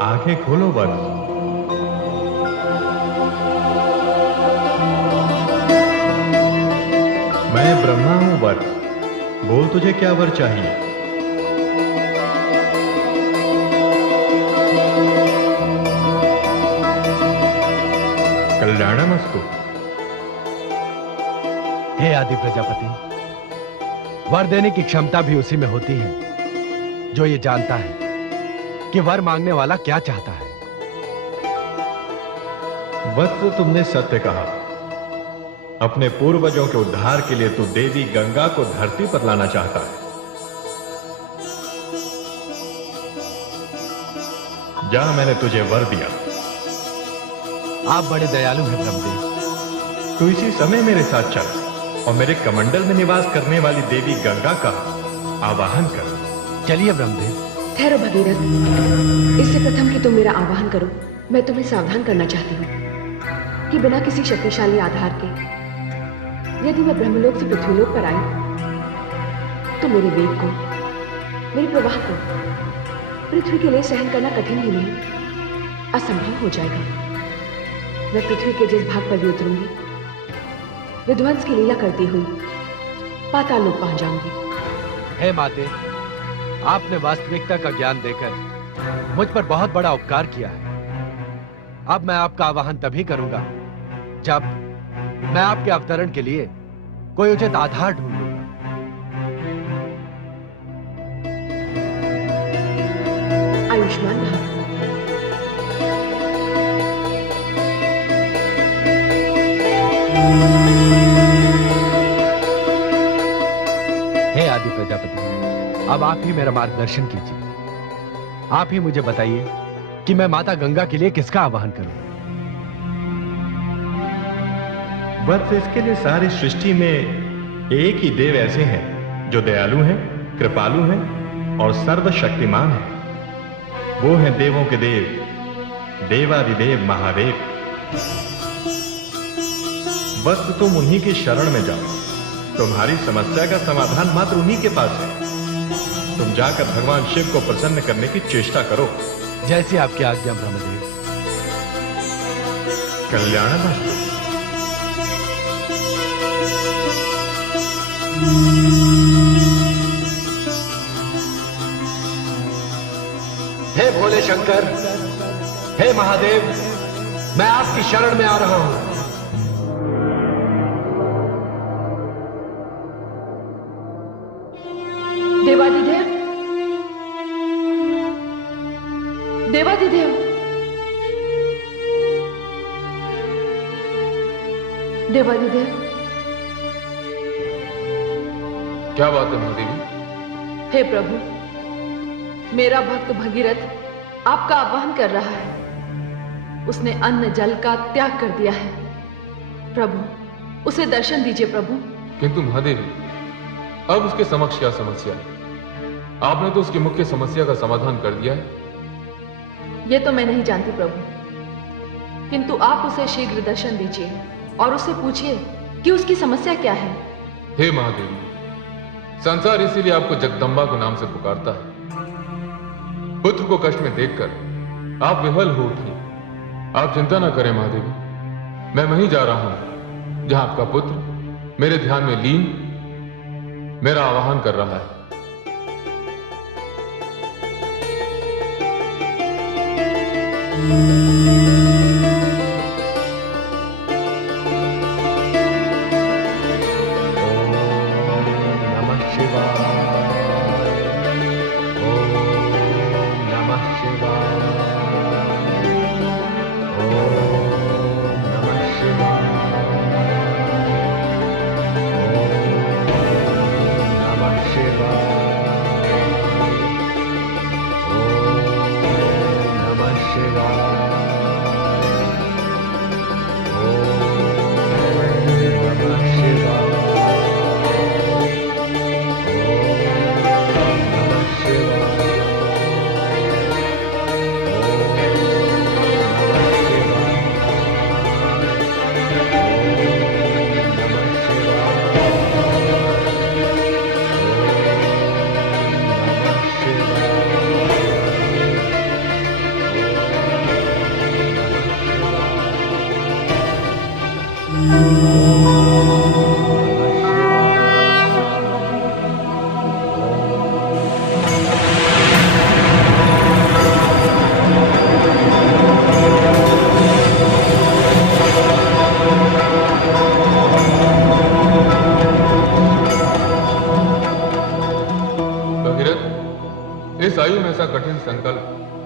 आंखें खोलो वत्स। मैं ब्रह्मा हूं वत्स। बोल तुझे क्या वर चाहिए। कल्याणमस्तु। हे आदि प्रजापति, वर देने की क्षमता भी उसी में होती है जो ये जानता है कि वर मांगने वाला क्या चाहता है। वत्स, तुमने सत्य कहा। अपने पूर्वजों के उद्धार के लिए तू देवी गंगा को धरती पर लाना चाहता है। जा, मैंने तुझे वर दिया। आप बड़े दयालु हैं ब्रह्मदेव। तू इसी समय मेरे साथ चल और मेरे कमंडल में निवास करने वाली देवी गंगा का आवाहन कर। चलिए ब्रह्मदेव। ठहरो भगीरथ, इससे प्रथम कि तुम मेरा आवाहन करो, मैं तुम्हें सावधान करना चाहती हूँ कि बिना किसी शक्तिशाली आधार के यदि मैं ब्रह्मलोक से पृथ्वीलोक पर आई तो मेरे वेग को, मेरे प्रवाह को पृथ्वी के लिए सहन करना कठिन ही नहीं, असंभव हो जाएगा। मैं पृथ्वी के जिस भाग पर भी उतरूंगी, विध्वंस की लीला करती हुई पाताल लोक पहुंच जाऊंगी। हे माते, आपने वास्तविकता का ज्ञान देकर मुझ पर बहुत बड़ा उपकार किया है। अब मैं आपका आवाहन तभी करूंगा जब मैं आपके अवतरण के लिए कोई उचित आधार ढूंढूंगा। आयुष्मान भव। हे आदि प्रजापति, अब आप ही मेरा मार्गदर्शन कीजिए। आप ही मुझे बताइए कि मैं माता गंगा के लिए किसका आवाहन करूं। वत्स, इसके लिए सारी सृष्टि में एक ही देव ऐसे हैं जो दयालु हैं, कृपालु हैं और सर्वशक्तिमान हैं। वो हैं देवों के देव, देवादिदेव महादेव। बस तुम उन्हीं की शरण में जाओ। तुम्हारी समस्या का समाधान मात्र उन्हीं के पास है। तुम जाकर भगवान शिव को प्रसन्न करने की चेष्टा करो। जैसी आपकी आज्ञा ब्रह्मदेव। कल्याणमस्तु। हे भोले शंकर, हे महादेव, मैं आपकी शरण में आ रहा हूं। देवादिदेव, देवादिदेव, देवादिदेव। क्या बात है महादेवी? हे प्रभु, मेरा भक्त भगीरथ आपका आह्वान कर रहा है। उसने अन्न जल का त्याग कर दिया है। प्रभु, उसे दर्शन दीजिए प्रभु। किंतु महादेवी, अब उसके समक्ष क्या समस्या है? आपने तो उसकी मुख्य समस्या का समाधान कर दिया है। यह तो मैं नहीं जानती प्रभु, किंतु आप उसे शीघ्र दर्शन दीजिए और उससे पूछिए कि उसकी समस्या क्या है। हे महादेवी, संसार इसीलिए आपको जगदम्बा के नाम से पुकारता है। पुत्र को कष्ट में देखकर आप विह्वल हो उठी। आप चिंता ना करें महादेवी, मैं वहीं जा रहा हूं जहां आपका पुत्र मेरे ध्यान में लीन मेरा आवाहन कर रहा है।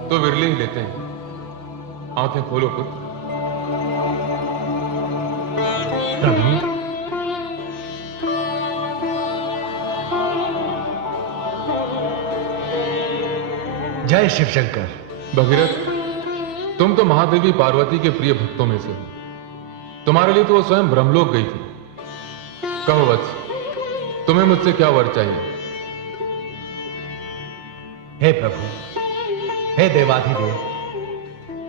तो विरले ही लेते हैं। आंखें खोलो पुत्र। प्रभु, जय शिव शंकर। भगीरथ, तुम तो महादेवी पार्वती के प्रिय भक्तों में से हो। तुम्हारे लिए तो वो स्वयं ब्रह्मलोक गई थी। कहो वत्स, तुम्हें मुझसे क्या वर चाहिए? हे प्रभु, हे देवाधिदेव,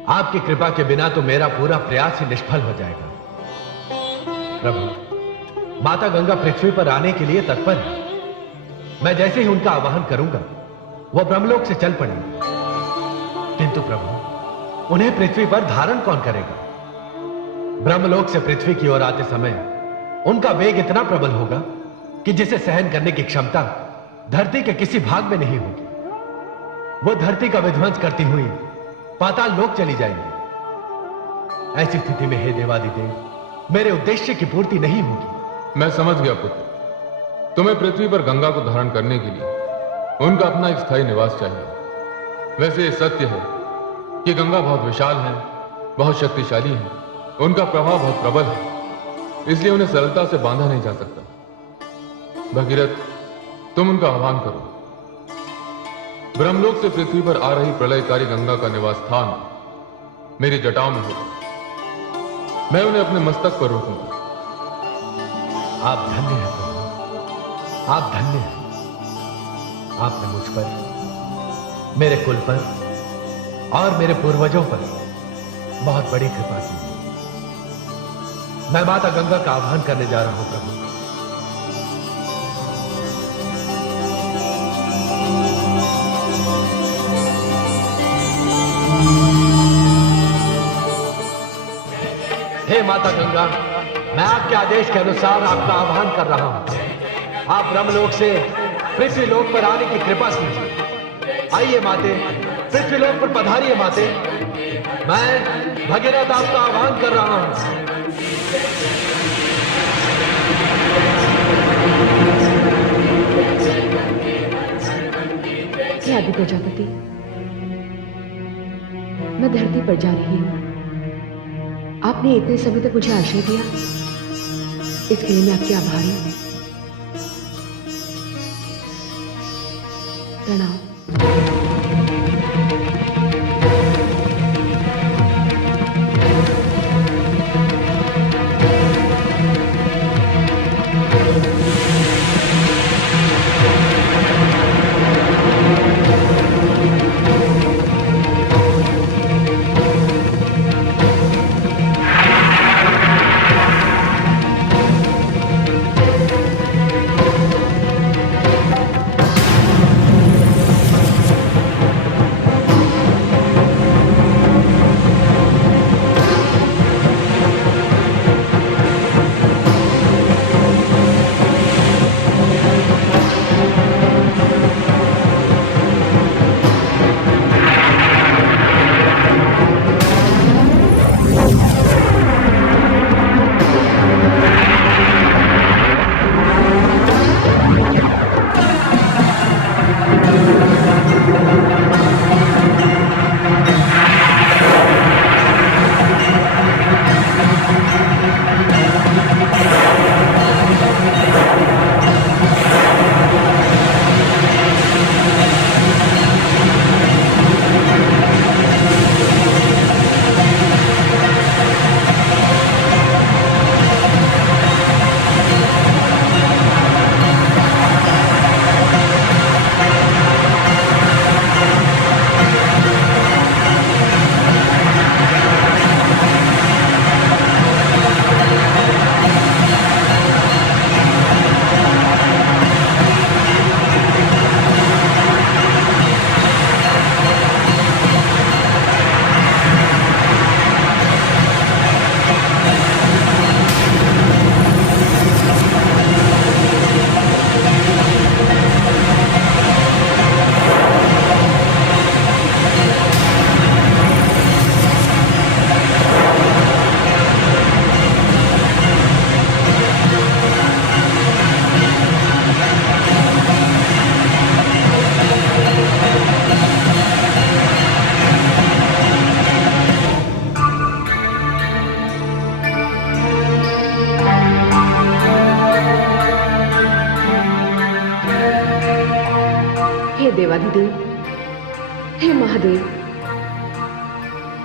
आपकी कृपा के बिना तो मेरा पूरा प्रयास ही निष्फल हो जाएगा। प्रभु, माता गंगा पृथ्वी पर आने के लिए तत्पर है। मैं जैसे ही उनका आवाहन करूंगा वह ब्रह्मलोक से चल पड़ेंगे। किंतु प्रभु, उन्हें पृथ्वी पर धारण कौन करेगा? ब्रह्मलोक से पृथ्वी की ओर आते समय उनका वेग इतना प्रबल होगा कि जिसे सहन करने की क्षमता धरती के किसी भाग में नहीं होगी। वो धरती का विध्वंस करती हुई पाताल लोक चली जाएंगी। ऐसी स्थिति में हे देवादिदेव, मेरे उद्देश्य की पूर्ति नहीं होगी। मैं समझ गया पुत्र। तुम्हें पृथ्वी पर गंगा को धारण करने के लिए उनका अपना एक स्थायी निवास चाहिए। वैसे ये सत्य है कि गंगा बहुत विशाल है, बहुत शक्तिशाली है, उनका प्रभाव बहुत प्रबल है, इसलिए उन्हें सरलता से बांधा नहीं जा सकता। भगीरथ, तुम उनका आह्वान करो। ब्रह्मलोक से पृथ्वी पर आ रही प्रलयकारी गंगा का निवास स्थान मेरी जटाओं में होगा। मैं उन्हें अपने मस्तक पर रोकूंगा। आप धन्य हैं प्रभु, आप धन्य हैं। आपने मुझ पर, मेरे कुल पर और मेरे पूर्वजों पर बहुत बड़ी कृपा की। मैं माता गंगा का आह्वान करने जा रहा हूं प्रभु। हे माता गंगा, मैं आपके आदेश के अनुसार आपका आह्वान कर रहा हूं। आप ब्रह्मलोक से पृथ्वी लोक पर आने की कृपा कीजिए। आइए माते, पृथ्वी लोक पर पधारिए माते। मैं भगीरथ आपका आह्वान कर रहा हूं। हे आदि प्रजापति, मैं धरती पर जा रही हूं। आपने इतने समय तक मुझे आश्रय दिया, इसके लिए मैं आपकी आभारी हूं। प्रणाम।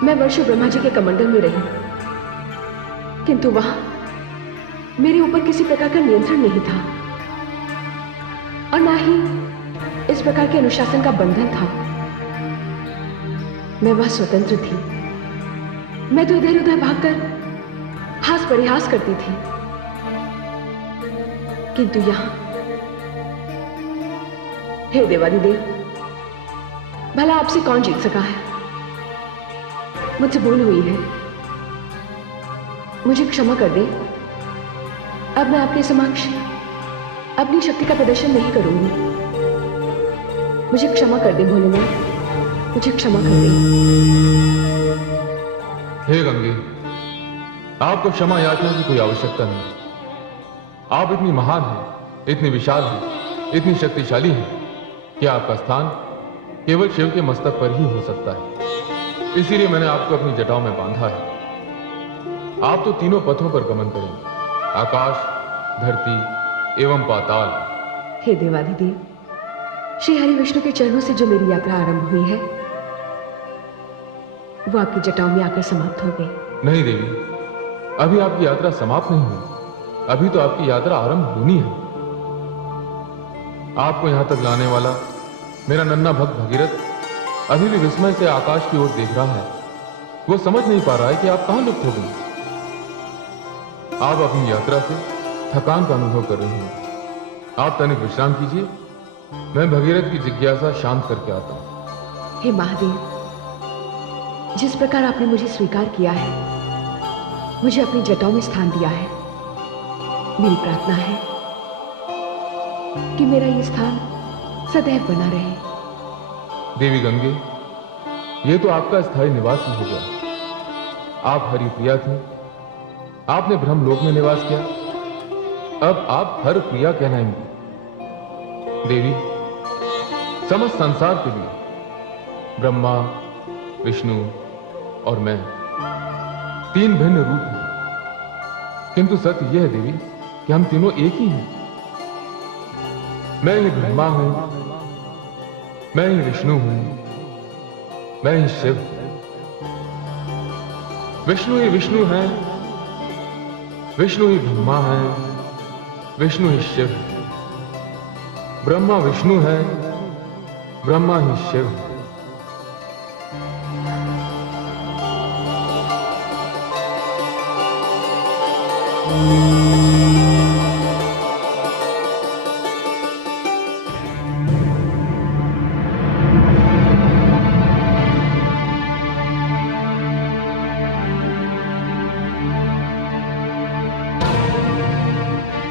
मैं वर्षों ब्रह्मा जी के कमंडल में रही, किंतु वहां मेरे ऊपर किसी प्रकार का नियंत्रण नहीं था और ना ही इस प्रकार के अनुशासन का बंधन था। मैं वह स्वतंत्र थी। मैं तो इधर उधर भागकर हास परिहास करती थी, किंतु यहां, हे देवादिदेव, भला आपसे कौन जीत सका है? मुझसे भूल हुई है, मुझे क्षमा कर दे। अब मैं आपके समक्ष अपनी शक्ति का प्रदर्शन नहीं करूंगी। मुझे क्षमा कर दे भोलेनाथ, मुझे क्षमा कर दे। हे गंगे, आपको क्षमा याचना की कोई आवश्यकता नहीं। आप इतनी महान हैं, इतनी विशाल हैं, इतनी शक्तिशाली हैं कि आपका स्थान केवल शिव के मस्तक पर ही हो सकता है। इसीलिए मैंने आपको अपनी जटाओं में बांधा है। आप तो तीनों पथों पर गमन करेंगे, आकाश, धरती एवं पाताल। हे देवाधिदेव, श्री हरि विष्णु के चरणों से जो मेरी यात्रा आरंभ हुई है, वो आपकी जटाओं में आकर समाप्त हो गई। नहीं देवी, अभी आपकी यात्रा समाप्त नहीं हुई। अभी तो आपकी यात्रा आरंभ होनी है। आपको यहां तक लाने वाला मेरा नन्हा भक्त भगीरथ अभी भी विस्मय से आकाश की ओर देख रहा है। वो समझ नहीं पा रहा है कि आप कहां लुप्त हो गई। आप अपनी यात्रा से थकान का अनुभव कर रही हैं। आप तनिक विश्राम कीजिए, मैं भगीरथ की जिज्ञासा शांत करके आता हूं। हे महादेव, जिस प्रकार आपने मुझे स्वीकार किया है, मुझे अपनी जटाओं में स्थान दिया है, मेरी प्रार्थना है कि मेरा ये स्थान सदैव बना रहे। देवी गंगे, ये तो आपका स्थायी निवास ही हो गया। आप हरिप्रिया थी, आपने ब्रह्मलोक में निवास किया, अब आप हर प्रिया कहलाएंगी। देवी, समस्त संसार के लिए ब्रह्मा, विष्णु और मैं तीन भिन्न रूप हैं, किंतु सत्य यह है देवी कि हम तीनों एक ही हैं। मैं ही ब्रह्मा हूं, मैं ही विष्णु हूं, मैं ही शिव। विष्णु ही विष्णु है, विष्णु ही ब्रह्मा है, विष्णु ही शिव। ब्रह्मा विष्णु है, ब्रह्मा ही शिव है।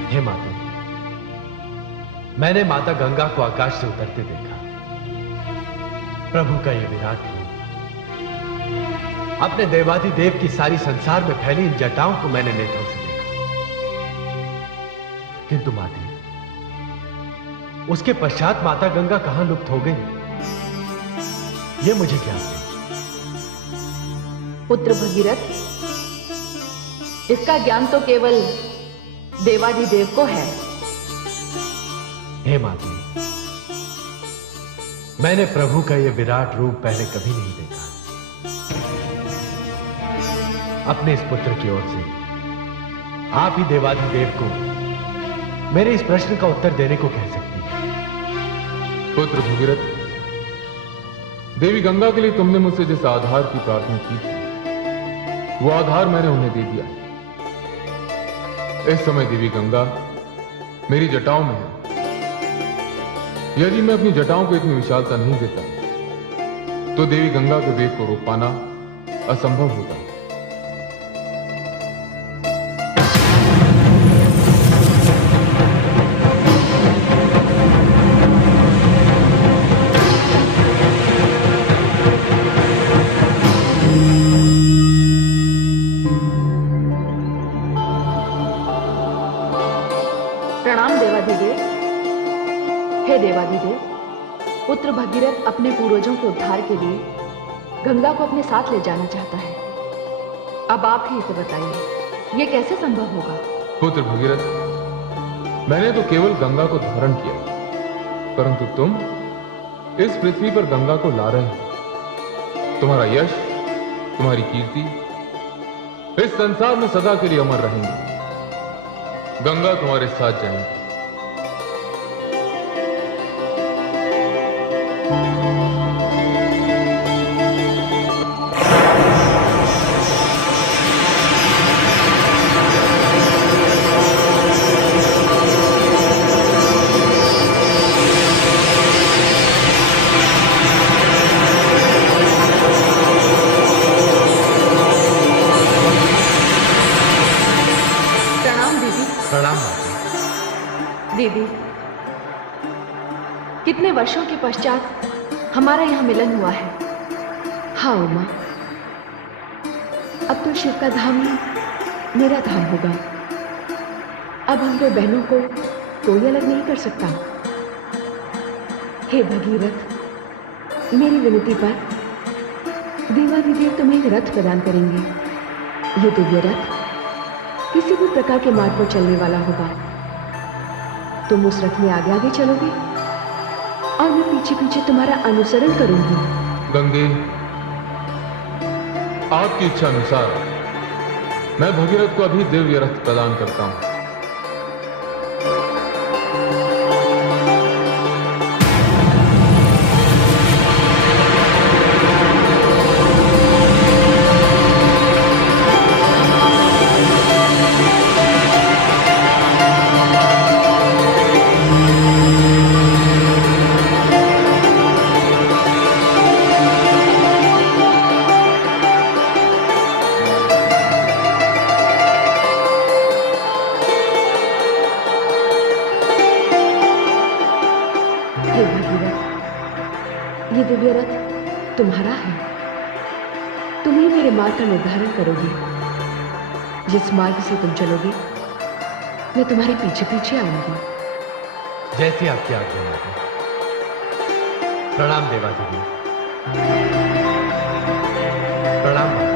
हे माता, मैंने माता गंगा को आकाश से उतरते देखा। प्रभु का यह विराट रूप, अपने देवाधिदेव की सारी संसार में फैली इन जटाओं को मैंने नेत्रों से देखा। किंतु माता, उसके पश्चात माता गंगा कहां लुप्त हो गई, यह मुझे ज्ञात नहीं। पुत्र भगीरथ, इसका ज्ञान तो केवल देवाधिदेव को है। हे माता, मैंने प्रभु का यह विराट रूप पहले कभी नहीं देखा। अपने इस पुत्र की ओर से आप ही देवाधिदेव को मेरे इस प्रश्न का उत्तर देने को कह सकती हैं। पुत्र भगीरथ, देवी गंगा के लिए तुमने मुझसे जिस आधार की प्रार्थना की थी, वो आधार मैंने उन्हें दे दिया। इस समय देवी गंगा मेरी जटाओं में है। यदि मैं अपनी जटाओं को इतनी विशालता नहीं देता, तो देवी गंगा के वेग को रोक पाना असंभव होता। प्रणाम देवाधिदेव। हे देवाधिदेव, पुत्र भगीरथ अपने पूर्वजों के उद्धार के लिए गंगा को अपने साथ ले जाना चाहता है। अब आप ही इसे बताइए, यह कैसे संभव होगा? पुत्र भगीरथ, मैंने तो केवल गंगा को धारण किया, परंतु तुम इस पृथ्वी पर गंगा को ला रहे हो। तुम्हारा यश तुम्हारी कीर्ति इस संसार में सदा के लिए अमर रहेंगी। गंगा तुम्हारे साथ जाएंगी। प्रणाम माता। दीदी, कितने वर्षों के पश्चात हमारा यहाँ मिलन हुआ है। हाँ उमा, अब तो शिव का धाम ही मेरा धाम होगा। अब हम दो बहनों को कोई अलग नहीं कर सकता। हे भगीरथ, मेरी विनती पर देवाधिदेव तुम्हें एक रथ प्रदान करेंगे। ये दिव्य रथ किसी भी प्रकार के मार्ग पर चलने वाला होगा। तुम उस रथ में आगे आगे चलोगे और मैं पीछे पीछे तुम्हारा अनुसरण करूंगी। गंगे, आपकी इच्छा अनुसार मैं भगीरथ को अभी दिव्य रथ प्रदान करता हूं। हे भगीरथ, ये दिव्य रथ तुम्हारा है। तुम ही मेरे मार्ग का निर्धारण करोगे। जिस मार्ग से तुम चलोगे मैं तुम्हारे पीछे पीछे आऊंगी। जैसी आपकी आज्ञा माता। प्रणाम देवाधिदेव। प्रणाम माता।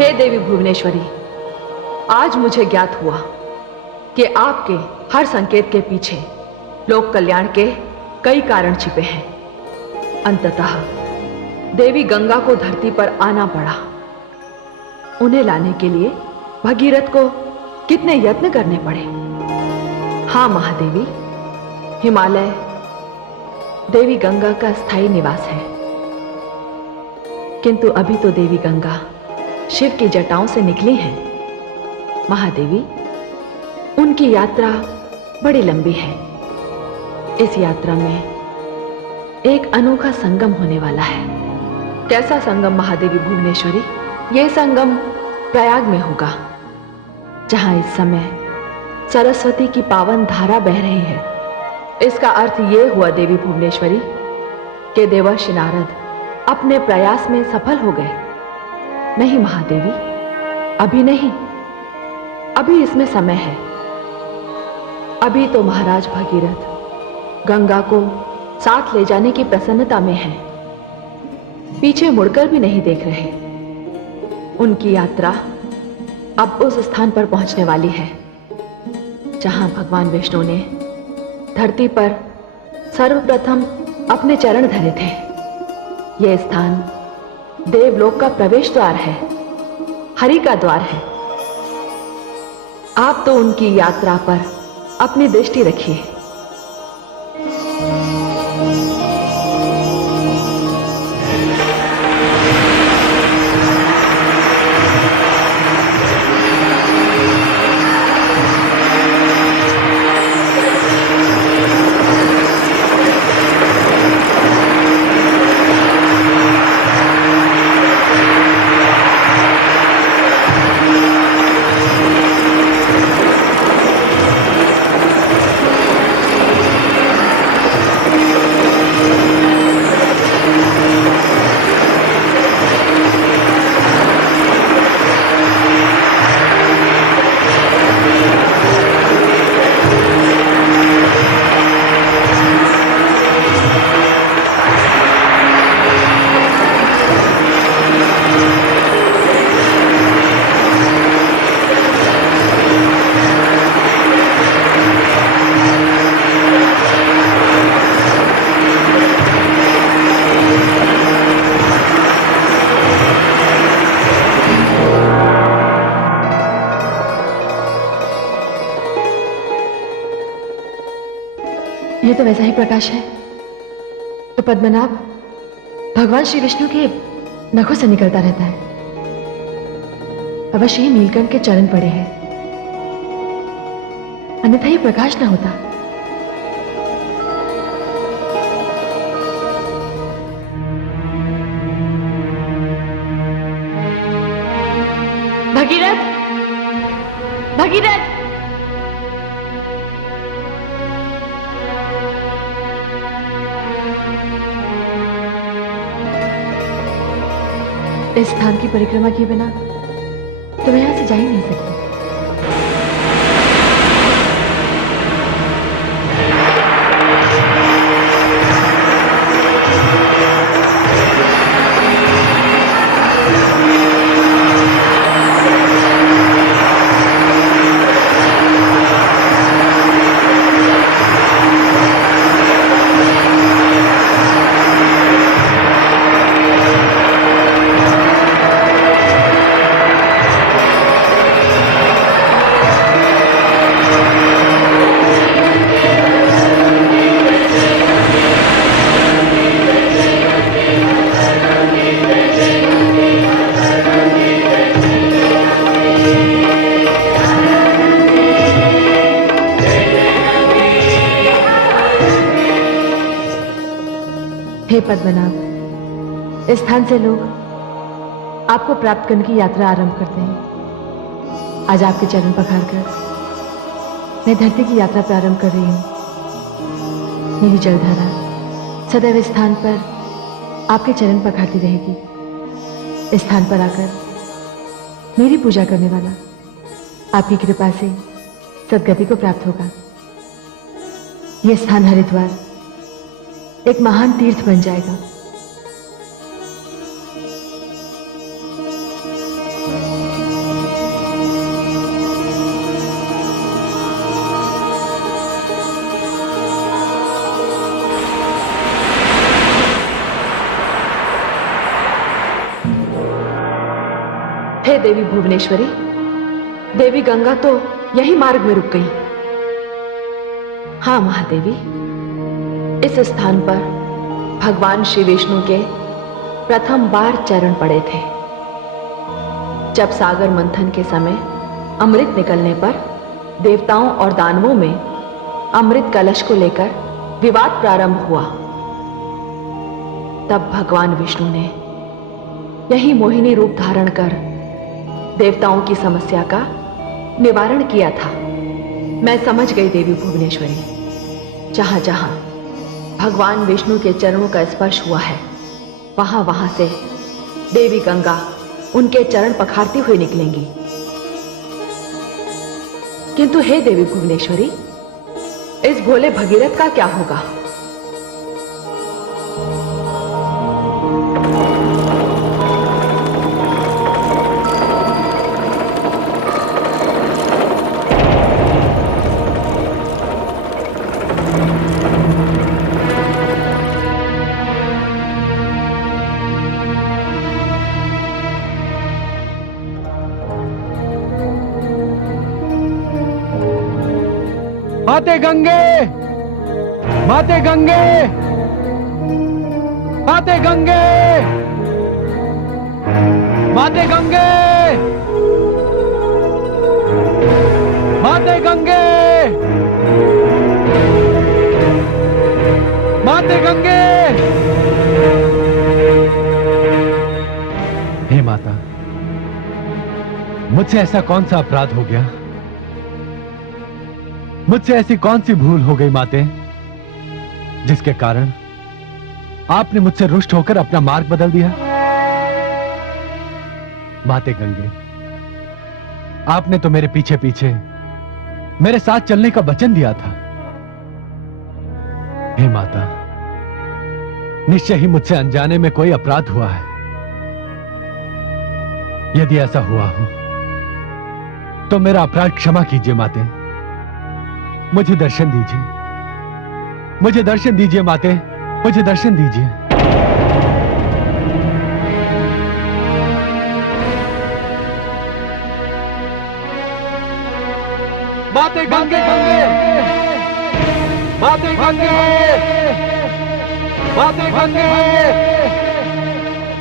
हे देवी भुवनेश्वरी, आज मुझे ज्ञात हुआ कि आपके हर संकेत के पीछे लोक कल्याण के कई कारण छिपे हैं। अंततः देवी गंगा को धरती पर आना पड़ा। उन्हें लाने के लिए भगीरथ को कितने यत्न करने पड़े। हाँ महादेवी, हिमालय देवी गंगा का स्थायी निवास है। किंतु अभी तो देवी गंगा शिव की जटाओं से निकली हैं। महादेवी, उनकी यात्रा बड़ी लंबी है। इस यात्रा में एक अनोखा संगम होने वाला है। कैसा संगम महादेवी भुवनेश्वरी? यह संगम प्रयाग में होगा, जहां इस समय सरस्वती की पावन धारा बह रही है। इसका अर्थ यह हुआ देवी भुवनेश्वरी कि देवर्षि नारद अपने प्रयास में सफल हो गए। नहीं महादेवी, अभी नहीं, अभी इसमें समय है। अभी तो महाराज भगीरथ गंगा को साथ ले जाने की प्रसन्नता में हैं। पीछे मुड़कर भी नहीं देख रहे। उनकी यात्रा अब उस स्थान पर पहुंचने वाली है जहां भगवान विष्णु ने धरती पर सर्वप्रथम अपने चरण धरे थे। यह स्थान देवलोक का प्रवेश द्वार है, हरि का द्वार है। आप तो उनकी यात्रा पर अपनी दृष्टि रखिए। ये तो वैसा ही प्रकाश है तो पद्मनाभ भगवान श्री विष्णु के नखों से निकलता रहता है। अवश्य ही नीलकंठ के चरण पड़े हैं, अन्यथा ये प्रकाश न होता। भगीरथ, भगीरथ, इस स्थान की परिक्रमा किए बिना तो मैं यहां से जा ही नहीं सकती। हे पद्मनाभ, इस स्थान से लोग आपको प्राप्त करने की यात्रा आरंभ करते हैं। आज आपके चरण पखारकर मैं धरती की यात्रा प्रारंभ कर रही हूं। मेरी जलधारा सदैव इस स्थान पर आपके चरण पखारती रहेगी। इस स्थान पर आकर मेरी पूजा करने वाला आपकी कृपा से सद्गति को प्राप्त होगा। यह स्थान हरिद्वार एक महान तीर्थ बन जाएगा। हे देवी भुवनेश्वरी, देवी गंगा तो यही मार्ग में रुक गई। हाँ महादेवी, इस स्थान पर भगवान श्री विष्णु के प्रथम बार चरण पड़े थे। जब सागर मंथन के समय अमृत निकलने पर देवताओं और दानवों में अमृत कलश को लेकर विवाद प्रारंभ हुआ, तब भगवान विष्णु ने यही मोहिनी रूप धारण कर देवताओं की समस्या का निवारण किया था। मैं समझ गई देवी भुवनेश्वरी, जहां जहां भगवान विष्णु के चरणों का स्पर्श हुआ है वहां वहां से देवी गंगा उनके चरण पखारती हुई निकलेंगी। किंतु हे देवी भुवनेश्वरी, इस भोले भगीरथ का क्या होगा? माते गंगे, माते गंगे, माते गंगे, माते गंगे, माते गंगे, माते गंगे। हे माता, मुझसे ऐसा कौन सा अपराध हो गया, मुझसे ऐसी कौन सी भूल हो गई माते, जिसके कारण आपने मुझसे रुष्ट होकर अपना मार्ग बदल दिया। माते गंगे, आपने तो मेरे पीछे पीछे मेरे साथ चलने का वचन दिया था। हे माता, निश्चय ही मुझसे अनजाने में कोई अपराध हुआ है। यदि ऐसा हुआ हो तो मेरा अपराध क्षमा कीजिए माते। मुझे दर्शन दीजिए, मुझे दर्शन दीजिए माते, मुझे दर्शन दीजिए। माते गंगे, माते गंगे, माते गंगे,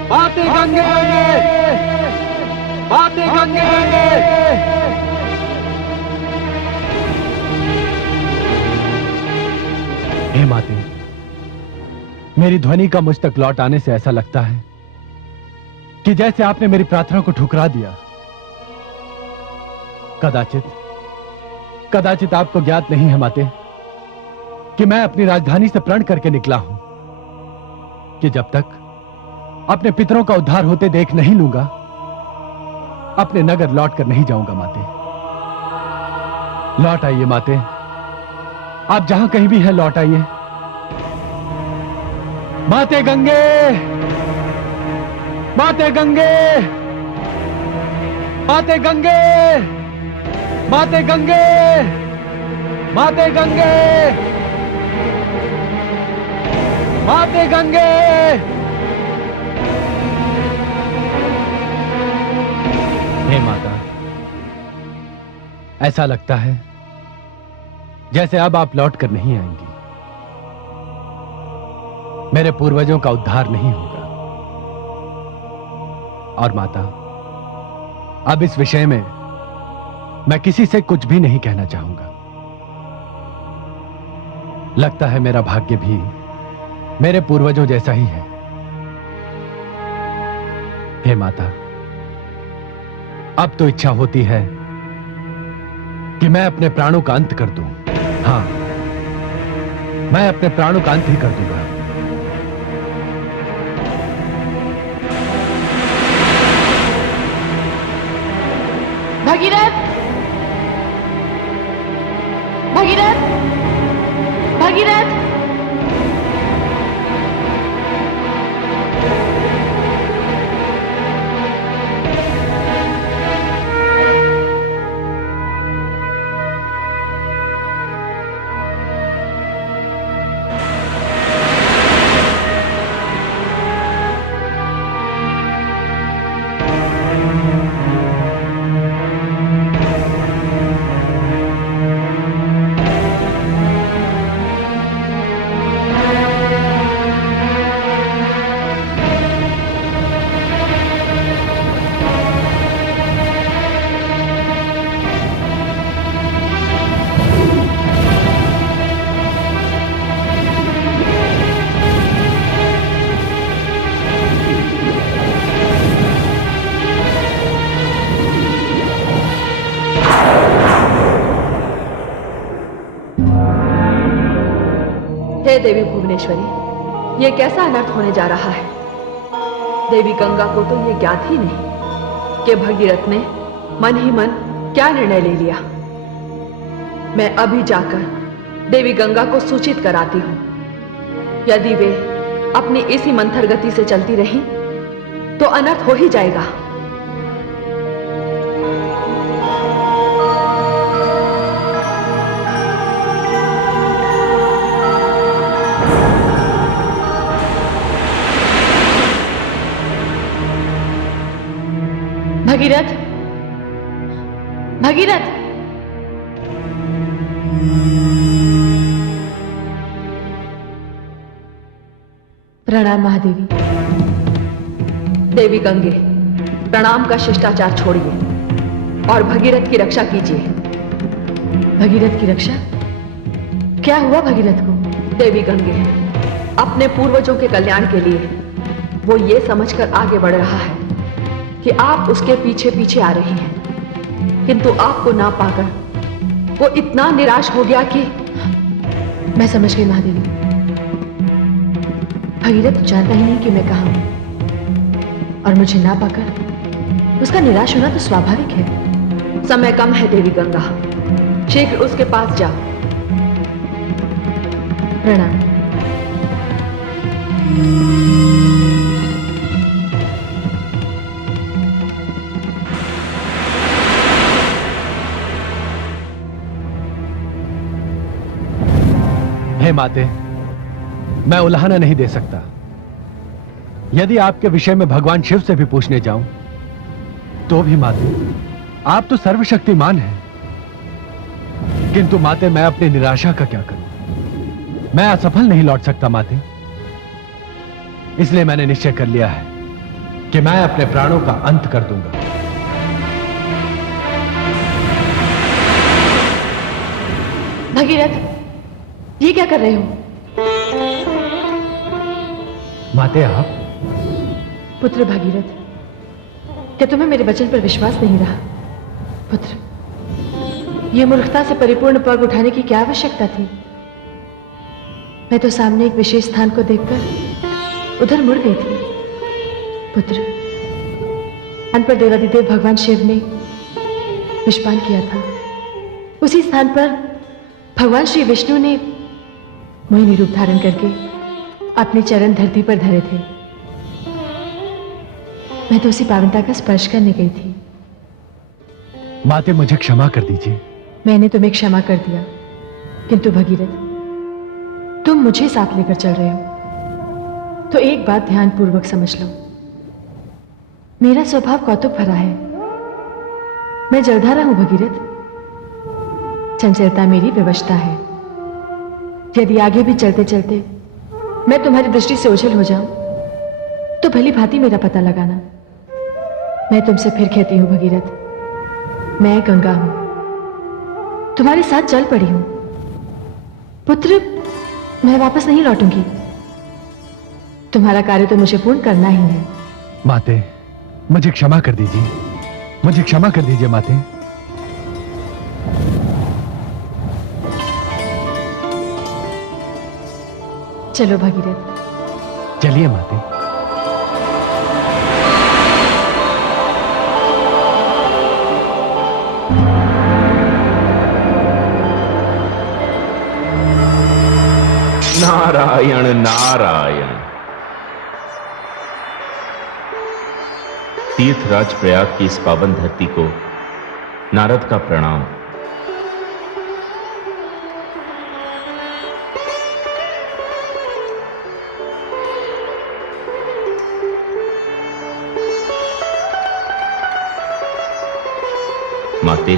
माते गंगे, माते गंगे। हे माते, मेरी ध्वनि का मुझ तक लौट आने से ऐसा लगता है कि जैसे आपने मेरी प्रार्थना को ठुकरा दिया। कदाचित आपको ज्ञात नहीं है माते कि मैं अपनी राजधानी से प्रण करके निकला हूं कि जब तक अपने पितरों का उद्धार होते देख नहीं लूंगा, अपने नगर लौट कर नहीं जाऊंगा माते। लौट आइए माते, आप जहां कहीं भी हैं लौट आइए। माते गंगे, माते गंगे, माते गंगे, माते गंगे, माते गंगे, माते गंगे। हे माता, ऐसा लगता है जैसे अब आप लौट कर नहीं आएंगी। मेरे पूर्वजों का उद्धार नहीं होगा। और माता, अब इस विषय में मैं किसी से कुछ भी नहीं कहना चाहूंगा। लगता है मेरा भाग्य भी मेरे पूर्वजों जैसा ही है। हे माता, अब तो इच्छा होती है कि मैं अपने प्राणों का अंत कर दूं। हां, मैं अपने प्राणों का अंत ही कर दूंगा। भगीरथ, भगीरथ, भगीरथ। हे देवी भुवनेश्वरी, ये कैसा अनर्थ होने जा रहा है। देवी गंगा को तो ये ज्ञात ही नहीं कि भगीरथ ने मन ही मन क्या निर्णय ले लिया। मैं अभी जाकर देवी गंगा को सूचित कराती हूं। यदि वे अपनी इसी मंथर गति से चलती रहीं तो अनर्थ हो ही जाएगा। भगीरथ, भगीरथ। प्रणाम महादेवी। देवी गंगे, प्रणाम का शिष्टाचार छोड़िए और भगीरथ की रक्षा कीजिए। भगीरथ की रक्षा? क्या हुआ भगीरथ को? देवी गंगे, अपने पूर्वजों के कल्याण के लिए वो ये समझकर आगे बढ़ रहा है कि आप उसके पीछे पीछे आ रही हैं, किंतु आपको ना पाकर वो इतना निराश हो गया कि... मैं समझ गई महादेवी। भगीरथ जानता ही नहीं कि मैं कहां हूं और मुझे ना पाकर उसका निराश होना तो स्वाभाविक है। समय कम है देवी गंगा, शीघ्र उसके पास जाओ। प्रणाम। हे माते, मैं उल्हाना नहीं दे सकता। यदि आपके विषय में भगवान शिव से भी पूछने जाऊं तो भी माते, आप तो सर्वशक्तिमान हैं। किंतु माते, मैं अपनी निराशा का क्या करूं? मैं असफल नहीं लौट सकता माते। इसलिए मैंने निश्चय कर लिया है कि मैं अपने प्राणों का अंत कर दूंगा। भगीरथ, ये क्या कर रहे हो? माते, आप? पुत्र भगीरथ, क्या तुम्हें मेरे वचन पर विश्वास नहीं रहा? पुत्र, ये मूर्खता से परिपूर्ण पग उठाने की क्या आवश्यकता थी? मैं तो सामने एक विशेष स्थान को देखकर उधर मुड़ गई थी। पुत्र, अन पर देवादिदेव भगवान शिव ने विषपान किया था। उसी स्थान पर भगवान श्री विष्णु ने मोहिनी रूप धारण करके अपने चरण धरती पर धरे थे। मैं तो उसी पावनता का स्पर्श करने गई थी। माते, मुझे क्षमा कर दीजिए। मैंने तुम्हें क्षमा कर दिया, किंतु भगीरथ, तुम मुझे साथ लेकर चल रहे हो तो एक बात ध्यानपूर्वक समझ लो। मेरा स्वभाव कौतुक भरा है। मैं जलधारा हूं भगीरथ। चंचलता मेरी विवशता है। यदि आगे भी चलते चलते मैं तुम्हारी दृष्टि से ओझल हो जाऊं तो भली भांति मेरा पता लगाना। मैं तुमसे फिर कहती हूं भगीरथ, मैं गंगा हूं, तुम्हारे साथ चल पड़ी हूं। पुत्र, मैं वापस नहीं लौटूंगी। तुम्हारा कार्य तो मुझे पूर्ण करना ही है। माते, मुझे क्षमा कर दीजिए। मुझे क्षमा कर दीजिए माते। चलो भगीरथ। चलिए माते। नारायण नारायण। तीर्थराज प्रयाग की इस पावन धरती को नारद का प्रणाम। माते,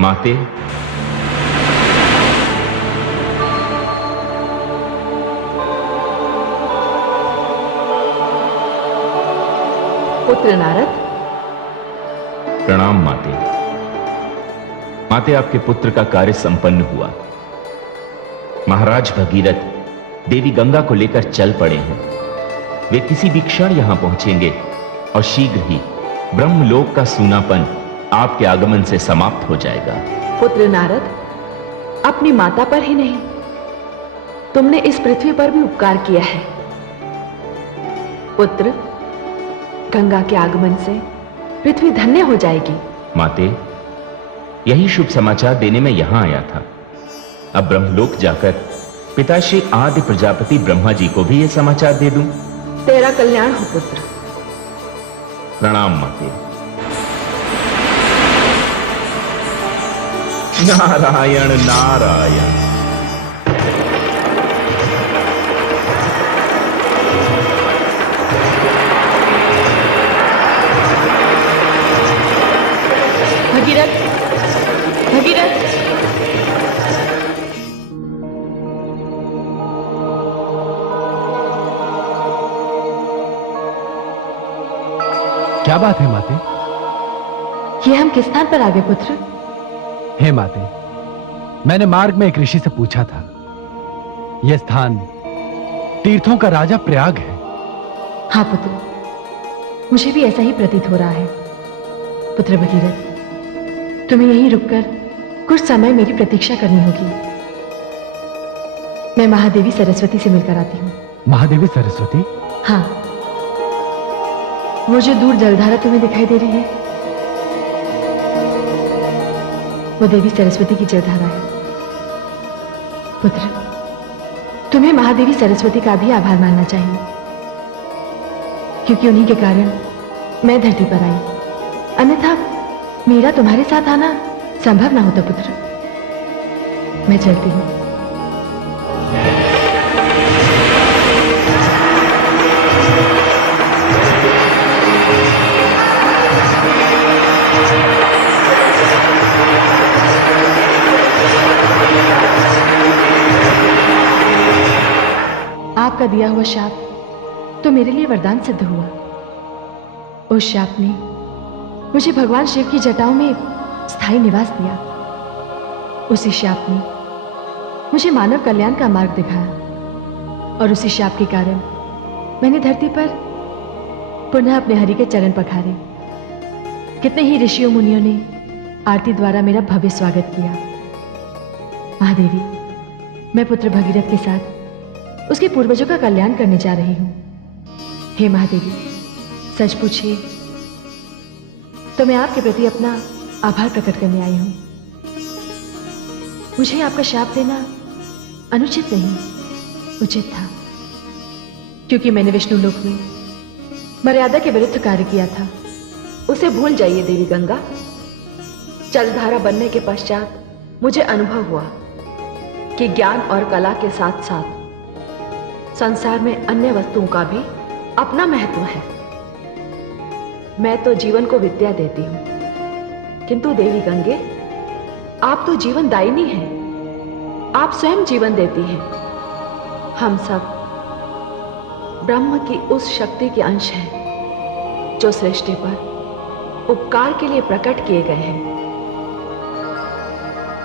माते, पुत्र नारद। प्रणाम माते। माते, आपके पुत्र का कार्य संपन्न हुआ। महाराज भगीरथ देवी गंगा को लेकर चल पड़े हैं। वे किसी भी क्षण यहां पहुंचेंगे और शीघ्र ही ब्रह्मलोक का सूनापन आपके आगमन से समाप्त हो जाएगा। पुत्र नारद, अपनी माता पर ही नहीं, तुमने इस पृथ्वी पर भी उपकार किया है। पुत्र, गंगा के आगमन से पृथ्वी धन्य हो जाएगी। माते, यही शुभ समाचार देने में यहां आया था। अब ब्रह्मलोक जाकर पिताश्री आदि प्रजापति ब्रह्मा जी को भी यह समाचार दे दूं। तेरा कल्याण हो पुत्र। प्रणाम माते। नारायण नारायण। भगीरथ, भगीरथ। क्या बात है माते? ये हम किस स्थान पर आ गए पुत्र? हे माते, मैंने मार्ग में एक ऋषि से पूछा था, यह स्थान तीर्थों का राजा प्रयाग है। हाँ पुत्र, मुझे भी ऐसा ही प्रतीत हो रहा है। पुत्र भगीरथ, तुम्हें यहीं रुककर कुछ समय मेरी प्रतीक्षा करनी होगी। मैं महादेवी सरस्वती से मिलकर आती हूँ। महादेवी सरस्वती? हाँ, वो जो दूर जलधारा तुम्हें दिखाई दे रही है, वो देवी सरस्वती की जलधारा है। पुत्र, तुम्हें महादेवी सरस्वती का भी आभार मानना चाहिए, क्योंकि उन्हीं के कारण मैं धरती पर आई। अन्यथा मेरा तुम्हारे साथ आना संभव ना होता। पुत्र, मैं चलती हूं। आपका दिया हुआ शाप तो मेरे लिए वरदान सिद्ध हुआ। उस शाप ने मुझे भगवान शिव की जटाओं में स्थायी निवास दिया। उसी शाप ने मुझे मानव कल्याण का मार्ग दिखाया, और उसी शाप के कारण मैंने धरती पर पुनः अपने हरि के चरण पखारे। कितने ही ऋषियों मुनियों ने आरती द्वारा मेरा भव्य स्वागत किया। महादेवी, मैं पुत्र भगीरथ के साथ उसके पूर्वजों का कल्याण करने जा रही हूं। हे महादेवी, सच पूछिए तो मैं आपके प्रति अपना आभार प्रकट करने आई हूं। मुझे आपका शाप देना अनुचित नहीं, उचित था, क्योंकि मैंने विष्णु लोक में मर्यादा के विरुद्ध कार्य किया था। उसे भूल जाइए देवी गंगा। जलधारा बनने के पश्चात मुझे अनुभव हुआ कि ज्ञान और कला के साथ साथ संसार में अन्य वस्तुओं का भी अपना महत्व है। मैं तो जीवन को विद्या देती हूं, किंतु देवी गंगे, आप तो जीवन दायिनी हैं। आप स्वयं जीवन देती हैं। हम सब ब्रह्म की उस शक्ति के अंश हैं जो सृष्टि पर उपकार के लिए प्रकट किए गए हैं।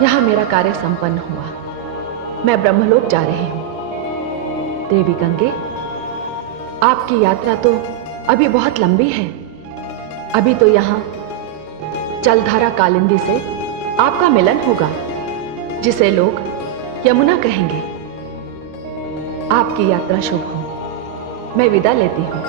यहां मेरा कार्य संपन्न हुआ। मैं ब्रह्मलोक जा रही हूं। देवी गंगे, आपकी यात्रा तो अभी बहुत लंबी है। अभी तो यहां जलधारा कालिंदी से आपका मिलन होगा, जिसे लोग यमुना कहेंगे। आपकी यात्रा शुभ हो। मैं विदा लेती हूं।